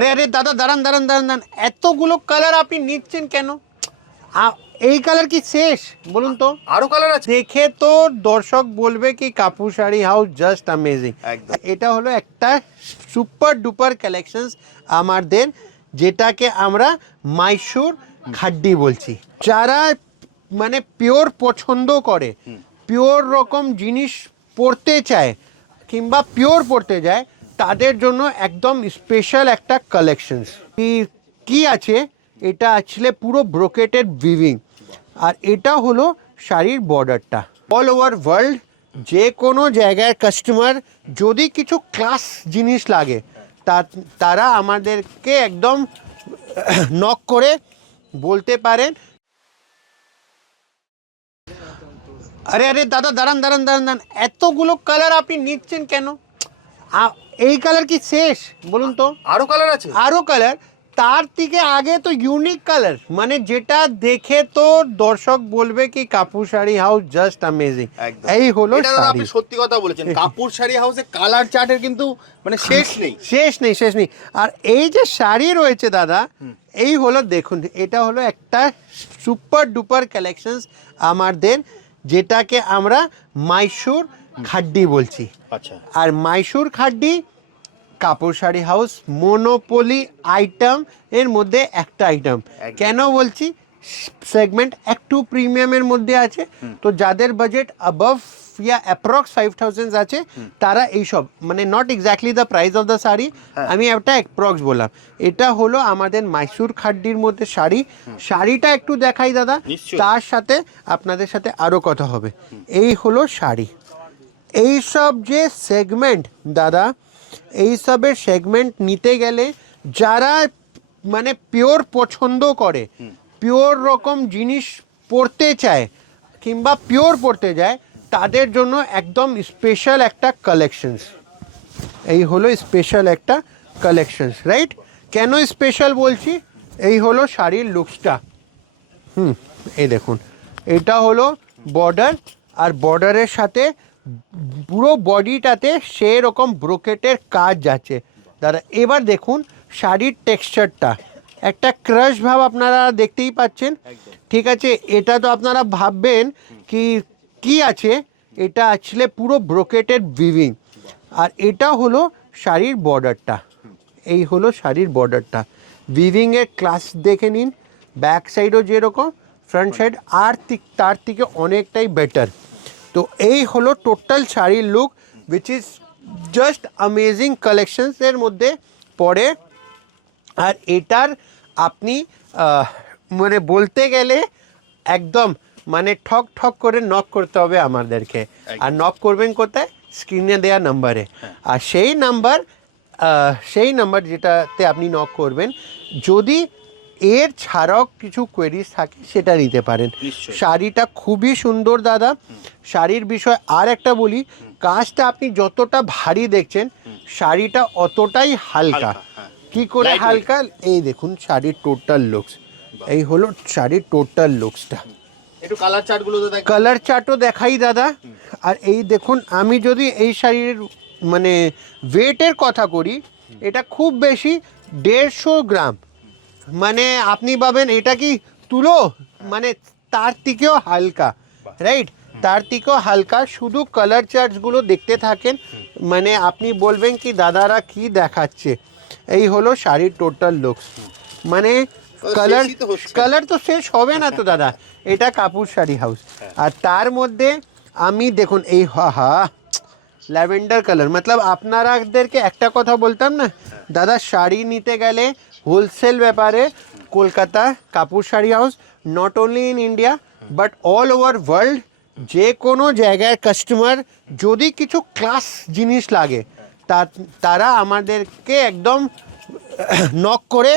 আরে আরে দাদা দাঁড়ান দাঁড়ান দাঁড়ান দাঁড়ান, এতগুলো কালার আপনি নিচ্ছেন কেন? এই কালার কি শেষ বলুন তো? আরো কালার আছে? দেখে তো দর্শক বলবে কি Kapoor sari house just amazing. এটা হলো একটা সুপার ডুপার কালেকশনস আমাদের, যেটাকে আমরা মাইসুর খাড্ডি বলছি। যারা মানে পিওর পছন্দ করে, পিওর রকম জিনিস পরতে চায় কিংবা পিওর পরতে যায়, তাদের জন্য একদম স্পেশাল একটা কালেকশনস। কি আছে, এটা আসলে পুরো ব্রোকেটেড উইভিং, আর এটা হলো শাড়ির বর্ডারটা। অল ওভার ওয়ার্ল্ড যে কোনো জায়গায় কাস্টমার যদি কিছু ক্লাস জিনিস লাগে, তারা আমাদেরকে একদম নক করে বলতে পারেন। আরে আরে দাদা দাঁড়ান দাঁড়ান দাঁড়ান দাঁড়ান, এতগুলো কালার আপনি নিচ্ছেন কেন? এই কালার কি শেষ বলুন তো? আরো কালার আছে? আরো কালার, তার থেকে আগে তো ইউনিক কালার, মানে যেটা দেখে তো দর্শক বলবে কি Kapoor sari house just amazing. এই হলো শাড়ি। আপনি সত্যি কথা বলেছেন, কাপুর শাড়ি হাউসে কালার চার্টের কিন্তু মানে শেষ নেই, শেষ নেই, শেষ নেই। আর এই যে শাড়ি রয়েছে দাদা, এই হলো দেখুন, এটা হলো একটা সুপার ডুপার কালেকশনস আমাদের, যেটাকে আমরা মাইসুর খাড্ডি বলছি। আচ্ছা। আর Mysore khadi Kapoor sari house monopoly item এর মধ্যে একটা আইটেম। কেন বলছি? সেগমেন্ট একটু প্রিমিয়ামের মধ্যে আছে, তো যাদের বাজেট অ্যাবভ ইয়া অ্যাপ্রক্স 5000 আছে, তারা এইসব মানে not exactly the price of the sari, আমি একটা অ্যাপ্রক্স বললাম। এটা হলো আমাদের মাইসুর খাড্ডির মধ্যে শাড়ি। শাড়িটা একটু দেখাই দাদা, তার সাথে আপনাদের সাথে আরও কথা হবে। এই হলো শাড়ি। এইসব যে সেগমেন্ট দাদা, এইসবের সেগমেন্ট নিতে গেলে যারা মানে পিওর পছন্দ করে, পিওর রকম জিনিস পরতে চায় কিংবা পিওর পরতে যায়, তাদের জন্য একদম স্পেশাল একটা কালেকশনস। এই হলো স্পেশাল একটা কালেকশনস, রাইট? কেন স্পেশাল বলছি? এই হলো শাড়ির লুকসটা। এই দেখুন, এটা হলো বর্ডার, আর বর্ডারের সাথে পুরো বডিটাতে সেরকম ব্রোকেটের কাজ যাচ্ছে দাদা। এবার দেখুন শাড়ির টেক্সচারটা, একটা ক্রাশ ভাব আপনারা দেখতেই পাচ্ছেন, ঠিক আছে? এটা তো আপনারা ভাববেন কি কি আছে, এটা আসলে পুরো ব্রোকেটেড উইভিং। আর এটা হলো শাড়ির বর্ডারটা, এই হলো শাড়ির বর্ডারটা। উইভিংয়ের ক্লাস দেখে নিন, ব্যাক সাইডও যেরকম, ফ্রন্ট সাইড আর তার থেকে অনেকটাই বেটার। তো এই হলো টোটাল শাড়ির look, which is just amazing কালেকশনসের মধ্যে পড়ে। আর এটার আপনি মানে বলতে গেলে একদম মানে ঠক ঠক করে নক করতে হবে আমাদেরকে। আর নক করবেন কোথায়? স্ক্রিনে দেওয়া নাম্বারে। আর সেই নাম্বার যেটাতে আপনি নক করবেন, যদি এর ছাড়াও কিছু কোয়েরিজ থাকে সেটা নিতে পারেন। শাড়িটা খুবই সুন্দর দাদা। শাড়ির বিষয় আর একটা বলি, কাজটা আপনি যতটা ভারী দেখছেন, শাড়িটা অতটাই হালকা। কি করে হালকা? এই দেখুন শাড়ির টোটাল লুকস, এই হলো শাড়ির টোটাল লুকসটা। একটু কালার চার্টগুলো তো দেখাই। কালার চার্টও দেখাই দাদা। আর এই দেখুন, আমি যদি এই শাড়ির মানে ওয়েটের কথা করি, এটা খুব বেশি 150 গ্রাম। মানে আপনি ভাবেন এটা কি তুলো, মানে তার থেকেও হালকা, রাইট? তার থেকেও হালকা। শুধু কালার চার্টসগুলো দেখতে থাকেন, মানে আপনি বলবেন কি দাদারা কি দেখাচ্ছে। এই হলো শাড়ির টোটাল লুকস। মানে কালার তো শেষ হবে না তো দাদা, এটা কাপুর শাড়ি হাউস। আর তার মধ্যে আমি দেখুন এই ল্যাভেন্ডার কালার, মতলব আপনারাদেরকে একটা কথা বলতাম না দাদা, শাড়ি নিতে গেলে হোলসেল ব্যাপারে Kolkata Kapoor sari house, not only in India but all over world যে কোনো জায়গায় কাস্টমার যদি কিছু ক্লাস জিনিস লাগে, তারা আমাদেরকে একদম নক করে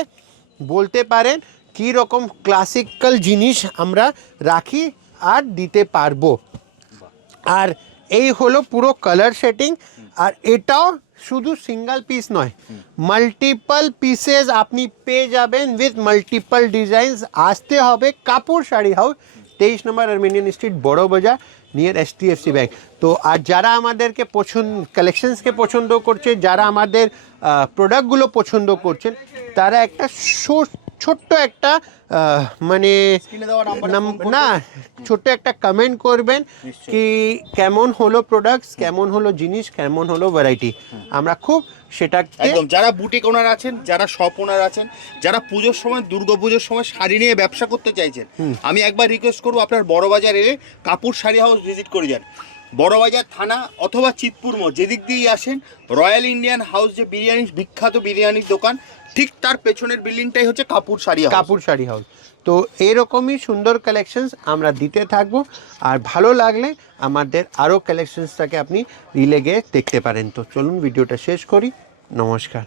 বলতে পারেন কী রকম ক্লাসিক্যাল জিনিস আমরা রাখি আর দিতে পারবো। আর এই হলো পুরো কালার সেটিং। আর এটাও শুধু সিঙ্গেল পিস নয়, মাল্টিপল পিসেস আপনি পেয়ে যাবেন উইথ মাল্টিপল ডিজাইনস। আসতে হবে কাপুর শাড়ি হাউস, 23 নম্বর আর্মেনিয়ান স্ট্রিট, বড় বাজার, নিয়ার HDFC ব্যাংক। তো আর যারা আমাদেরকে কালেকশনসকে পছন্দ করছে, যারা আমাদের প্রোডাক্টগুলো পছন্দ করছেন, তারা একটা ছোট্ট একটা মানে স্ক্রিনে দেওয়া না ছোট্ট একটা কমেন্ট করবেন কি কেমন হলো প্রোডাক্টস, কেমন হলো জিনিস, কেমন হলো ভ্যারাইটি। আমরা খুব সেটাকে একদম, যারা বুটিক ওনার আছেন, যারা শপ ওনার আছেন, যারা পুজোর সময়, দুর্গাপুজোর সময় শাড়ি নিয়ে ব্যবসা করতে চাইছেন, আমি একবার রিকোয়েস্ট করবো আপনার বড়বাজার এলে কাপুর শাড়ি হাউস ভিজিট করে যান। বড়বাজার থানা অথবা চিতপুর মোড় যেদিক দিয়েই আসেন, রয়্যাল ইন্ডিয়ান হাউস যে বিরিয়ানি, বিখ্যাত বিরিয়ানির দোকান, ঠিক তার পেছনের বিল্ডিংটাই হচ্ছে কাপুর শাড়ি হাউস। কাপুর শাড়ি হাউস। তো এরকমই সুন্দর কালেকশনস আমরা দিতে থাকবো, আর ভালো লাগলে আমাদের আরও কালেকশনসটাকে আপনি রিলে গিয়ে দেখতে পারেন। তো চলুন ভিডিওটা শেষ করি, নমস্কার।